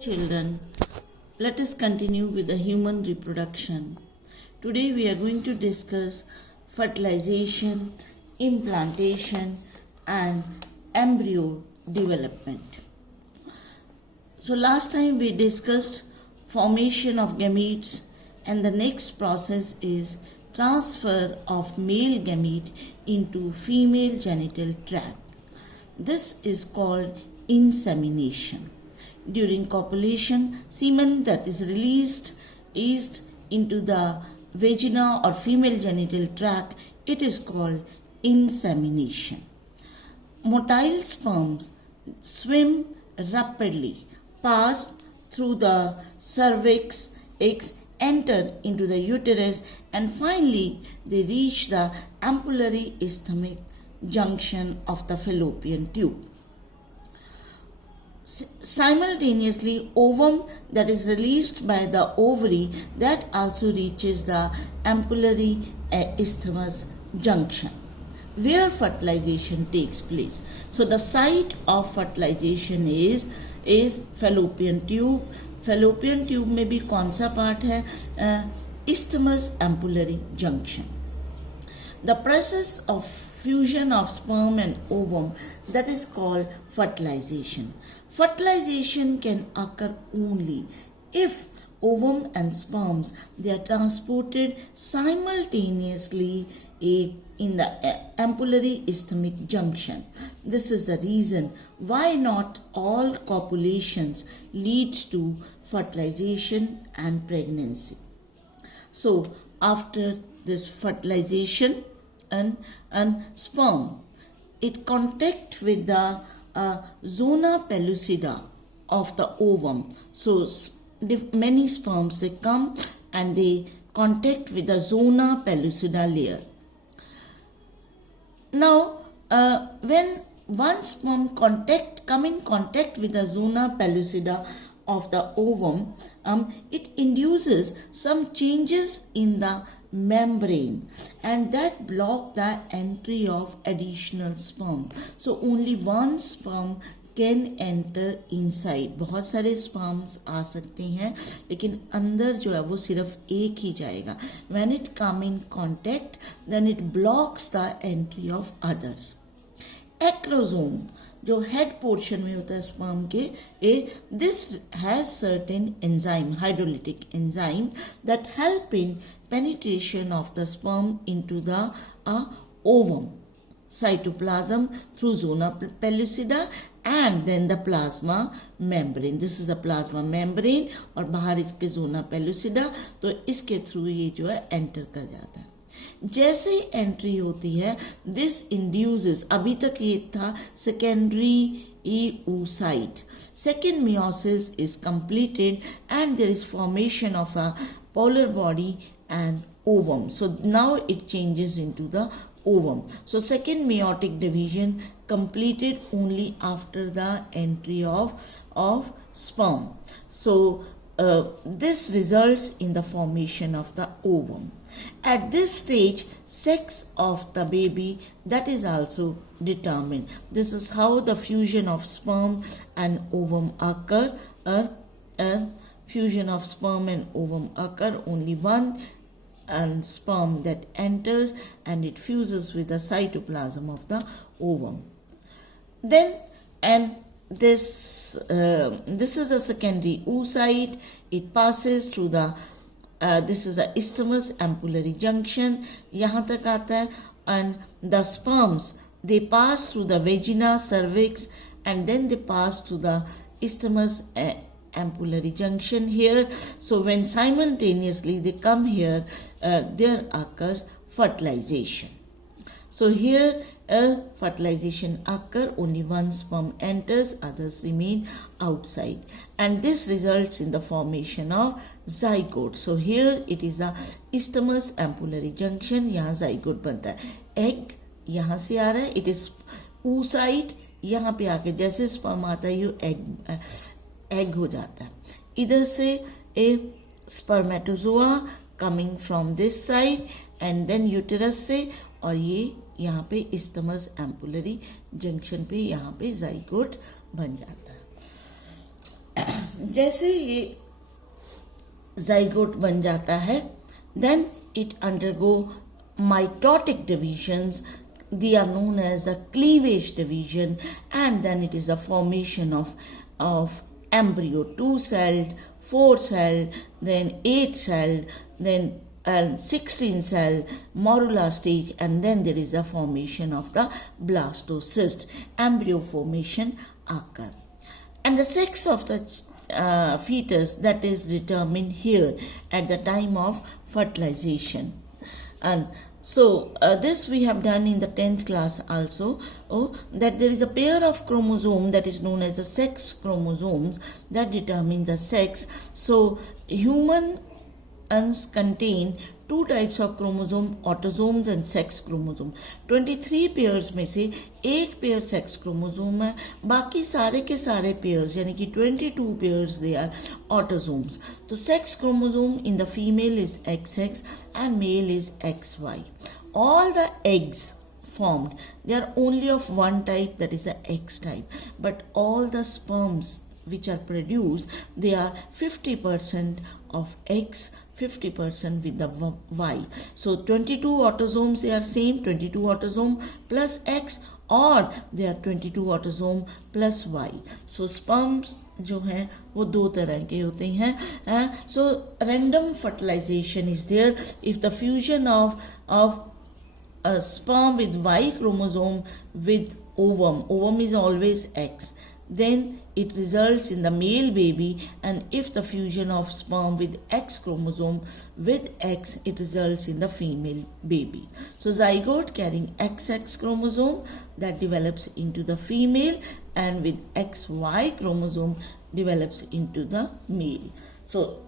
Children, let us continue with the human reproduction. Today we are going to discuss fertilization, implantation and embryo development. So last time we discussed formation of gametes, and the next process is transfer of male gamete into female genital tract. This is called insemination. During copulation, semen that is released into the vagina or female genital tract, it is called insemination. Motile sperms swim rapidly, pass through the cervix, enter into the uterus, and finally they reach the ampullary isthmic junction of the fallopian tube. Simultaneously, ovum that is released by the ovary that also reaches the ampullary isthmus junction where fertilization takes place. So the site of fertilization is fallopian tube. Fallopian tube में भी कौन सा part है? Isthmus ampullary junction. The process of fusion of sperm and ovum, that is called fertilization. Fertilization can occur only if ovum and sperms they are transported simultaneously in the ampullary isthmic junction. This is the reason why not all copulations lead to fertilization and pregnancy. So after this fertilization and sperm, it contact with the zona pellucida of the ovum. So many sperms they come and they contact with the zona pellucida layer. Now when one sperm come in contact with the zona pellucida of the ovum, it induces some changes in the membrane and that block the entry of additional sperm. So only one sperm can enter inside. बहुत सारे sperms आ सकते हैं लेकिन अंदर जो है वो सिर्फ एक ही जाएगा. When it come in contact, then it blocks the entry of others. Acrosome जो हेड पोर्शन में होता है स्पर्म के, this has certain enzyme, hydrolytic enzyme that help in penetration of the sperm into the ovum, cytoplasm through zona pellucida and then the plasma membrane. This is the plasma membrane और बाहर इसके zona pellucida, तो इसके through ये जो है enter कर जाता है. जैसे ही एंट्री होती है, दिस इंड्यूसेस, अभी तक ये था secondary oocyte. Second meiosis is completed and there is formation of a polar body and ovum. So now it changes into the ovum. So second meiotic division completed only after the entry of sperm. So this results in the formation of the ovum. At this stage, sex of the baby that is also determined. This is how the fusion of sperm and ovum occur. Fusion of sperm and ovum occur. Only one and sperm that enters and it fuses with the cytoplasm of the ovum. Then this is a secondary oocyte. It passes through the this is the isthmus ampullary junction. यहाँ तक आता है, and the sperms they pass through the vagina, cervix, and then they pass to the isthmus ampullary junction here. So when simultaneously they come here, there occurs fertilization. So here fertilization occurs, only one sperm enters, others remain outside, and this results in the formation of zygote. So here it is the isthmus ampullary junction, यहाँ zygote बनता है. Egg यहाँ से आ रहा है, it is oocyte, यहाँ पे आके जैसे sperm आता है ये egg हो जाता है. इधर से a spermatozoa coming from this side and then uterus से, और ये यहाँ पे isthmus ampullary junction पे यहाँ पे zygote बन जाता है. जैसे ये zygote बन जाता है, then it undergo mitotic divisions. They are known as the cleavage division, and then it is the formation of embryo, 2-celled, 4-celled, then 8-celled, then 16-cell morula stage, and then there is the formation of the blastocyst. Embryo formation occur, and the sex of the fetus, that is determined here at the time of fertilization. And so this we have done in the 10th class also, that there is a pair of chromosome that is known as the sex chromosomes that determine the sex. So humans contain two types of chromosome, autosomes and sex chromosome. 23 pairs में से एक pair sex chromosome है, बाकी सारे के सारे pairs यानी कि 22 पेयर्स दे आर ऑटोसोम्स. तो sex chromosome in the female is XX and male is XY. All the eggs formed, they are only of one type, that is the X type, but all the sperms which are produced, they are 50% of X, 50% with the Y. So 22 autosomes, they are same, 22 autosome plus X, or they are 22 autosome plus Y. So sperms जो हैं वो दो तरह के होते हैं. So random fertilization is there if the fusion of a sperm with Y chromosome with ovum is always X, then it results in the male baby, and if the fusion of sperm with X chromosome with X, it results in the female baby. So zygote carrying XX chromosome that develops into the female, and with XY chromosome develops into the male. So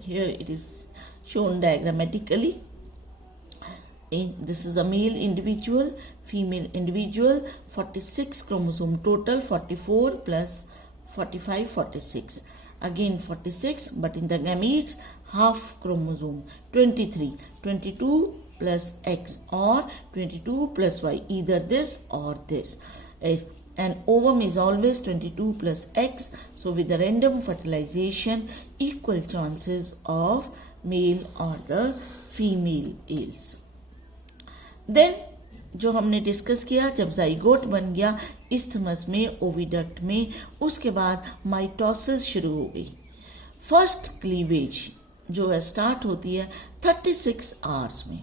here it is shown diagrammatically. This is a male individual, female individual, 46 chromosome total, 44 plus 45, 46. Again 46, but in the gametes, half chromosome, 23, 22 plus X or 22 plus Y, either this or this. And ovum is always 22 plus X. So with the random fertilization, equal chances of male or the female ales. Then जो हमने discuss किया, जब zygote बन गया isthmus में, oviduct में, उसके बाद माइटोसिस शुरू हो गई. फर्स्ट क्लीवेज जो है स्टार्ट होती है 36 आवर्स में,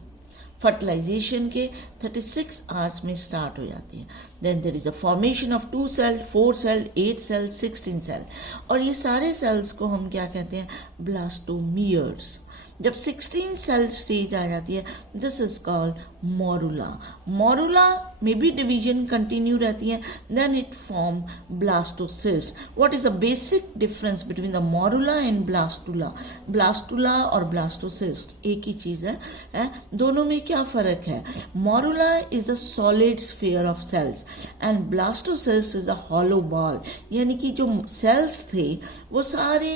फर्टिलाइजेशन के 36 आवर्स में स्टार्ट हो जाती है. Then there is a formation of 2 cell, 4 cell, 8 cell, 16 cell, और ये सारे सेल्स को हम क्या कहते हैं, ब्लास्टोमियर्स. जब 16 सेल स्टेज आ जाती है, this is called morula. Morula में भी डिवीजन कंटिन्यू रहती है, then it form blastocyst. What is the basic difference between the morula and blastula? Blastula और ब्लास्टोसिस्ट एक ही चीज है, दोनों में क्या फर्क है? Morula is the solid sphere of cells and blastocyst is the hollow ball, यानी कि जो सेल्स थे वो सारे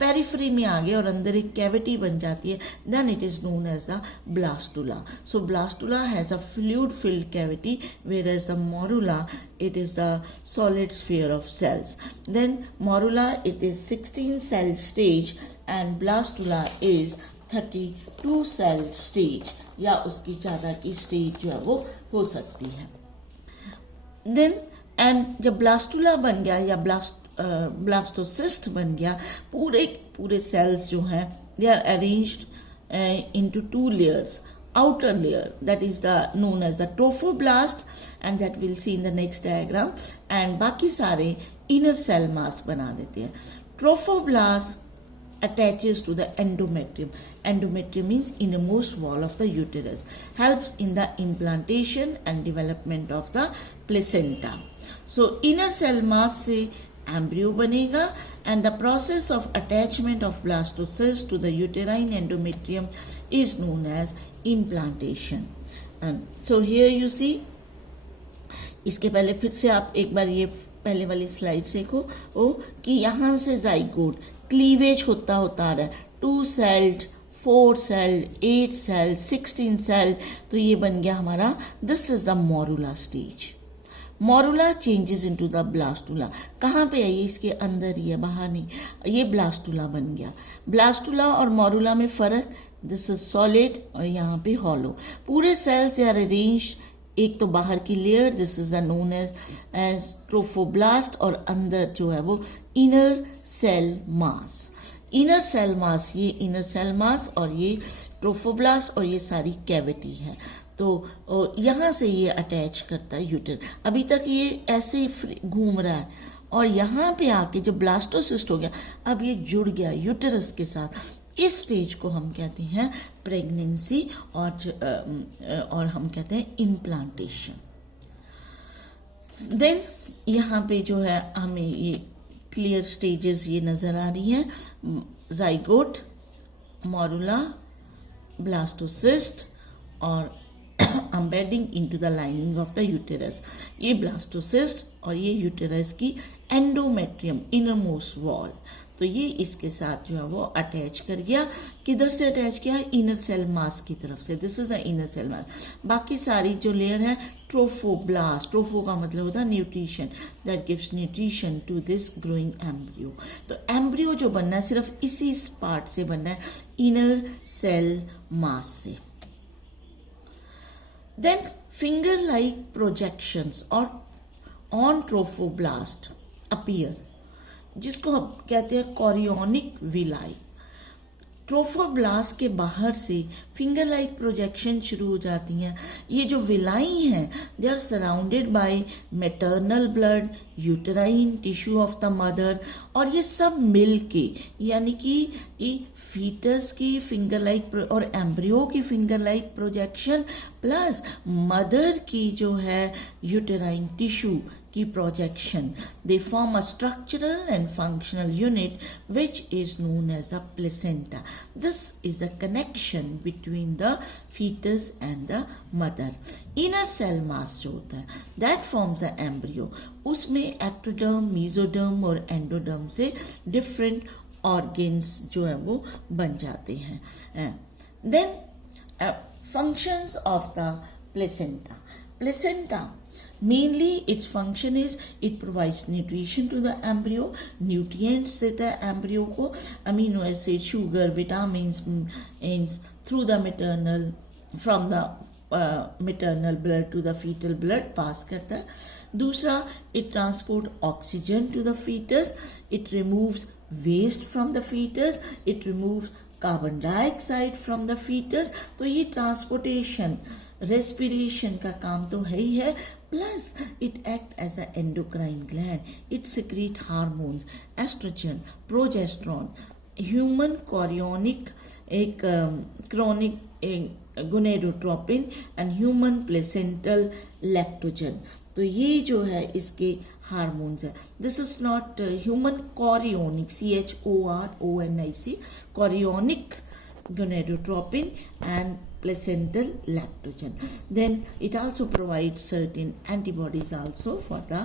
पेरिफेरी में आ गए और अंदर एक कैविटी बन जाती है, then it is known as the blastula. So blastula has a fluid filled cavity, whereas the morula it is the solid sphere of cells. Then morula, it is 16 cell stage and blastula is 32 cell stage, या उसकी ज़्यादा की stage जो है वो हो सकती है. Then and जब ब्लास्टुला बन गया या ब्लास्टोसिस्ट बन गया, पूरे सेल्स जो हैं they are arranged into 2 layers. Outer layer, that is known as the trophoblast, and that we'll see in the next diagram, and बाकी सारे inner cell mass बना देते हैं. Trophoblast attaches to the endometrium. Endometrium means innermost wall of the uterus, helps in the implantation and development of the placenta. So inner cell mass से embryo बनेगा, and the process of attachment of blastocyst to the uterine endometrium is known as implantation. And so here you see, इसके पहले फिर से आप एक बार ये पहले वाली स्लाइड देखो कि यहाँ से जाइगोट क्लीवेज होता आ रहा है, 2 सेल्ड, 4 सेल, 8 सेल, 16 सेल, तो ये बन गया हमारा, this is the morula stage. Morula changes into the blastula. कहाँ पे है ये? इसके अंदर ही है, बाहर नहीं। ये ब्लास्टुला बन गया। ब्लास्टुला और मोरुला में फ़र्क, दिस इज सॉलिड और यहाँ पे हॉलो। पूरे सेल्स आर अरेंज्ड, एक तो बाहर की layer, this is the known as trophoblast, और अंदर जो है वो inner cell mass. Inner cell mass, ये इनर सेल मास और ये ट्रोफोब्लास्ट और ये सारी कैविटी है। तो यहाँ से ये अटैच करता है यूटर। अभी तक ये ऐसे ही घूम रहा है और यहाँ पे आके जब ब्लास्टोसिस्ट हो गया, अब ये जुड़ गया यूटरस के साथ। इस स्टेज को हम कहते हैं प्रेगनेंसी और हम कहते हैं इम्प्लांटेशन। देन यहाँ पे जो है हमें ये क्लियर स्टेजेस ये नज़र आ रही हैं, जाइगोट, मोरुला, ब्लास्टोसिस्ट और embedding into the lining of the uterus। ये ब्लास्टोसिस्ट और ये यूटेरस की एंडोमेट्रियम, इनरमोस्ट वॉल। तो ये इसके साथ जो है वो अटैच कर गया। किधर से अटैच किया? इनर सेल मास की तरफ से। This is the inner cell mass. बाकी सारी जो लेयर है ट्रोफोब्लास्ट, ट्रोफो का मतलब होता है nutrition, that gives nutrition to this growing embryo. तो एम्ब्रियो जो बनना है सिर्फ इसी पार्ट से बनना है, इनर सेल मास से। Then finger-like projections or on trophoblast appear, जिसको हम कहते हैं कोरियोनिक विलाई। ट्रोफोब्लास्ट के बाहर से फिंगर लाइक प्रोजेक्शन शुरू हो जाती हैं। ये जो विलाई हैं, they are surrounded by maternal blood, uterine tissue of the mother, और ये सब मिल के, यानी कि ये फीटस की फिंगर लाइक और एम्ब्रियो की finger like projection plus mother की जो है यूटेराइन टिश्यू की projection, they form a structural and functional unit which is known as the placenta. This is the connection between the fetus and the mother. Inner cell mass जो होता है, that forms the embryo. उसमें ectoderm, mesoderm और endoderm से different organs जो है वो बन जाते हैं। Then functions of the placenta. Placenta, mainly its function is it provides nutrition to the embryo, nutrients देता है embryo को, amino acid, sugar, vitamins through the maternal, from the maternal blood to the fetal blood pass करता है। दूसरा, it transport oxygen to the fetus, it removes waste from the fetus, it removes carbon dioxide from the fetus. तो ये transportation, respiration का काम तो है ही है, plus it act as a endocrine gland, it secrete hormones, oestrogen, progesterone, human chorionic, एक chronic gonadotropin and human placental lactogen. तो ये जो है इसके हार्मोन्स है। This is not human chorionic, CHORONIC, chorionic gonadotropin and placental lactogen. Then it also provides certain antibodies also for the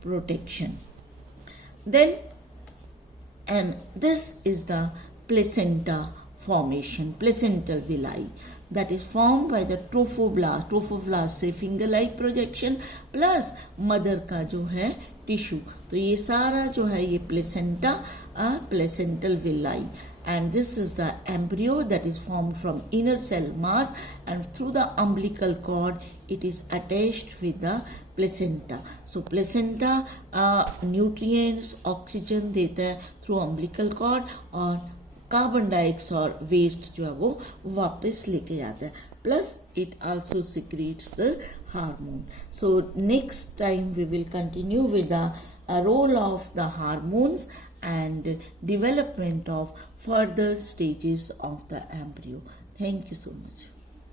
protection. Then, and this is the placenta formation, placental villi, that is formed by the trophoblast. Trophoblast से finger like projection plus mother का जो है tissue. तो ये सारा जो है ये placenta, placental villi, and this is the embryo that is formed from inner cell mass, and through the umbilical cord it is attached with the placenta. So placenta nutrients, oxygen देता है through umbilical cord, और carbon dioxide और waste जो है वो वापस लेके जाता है, plus it also secretes the hormone. So next time we will continue with the role of the hormones and development of further stages of the embryo. Thank you so much.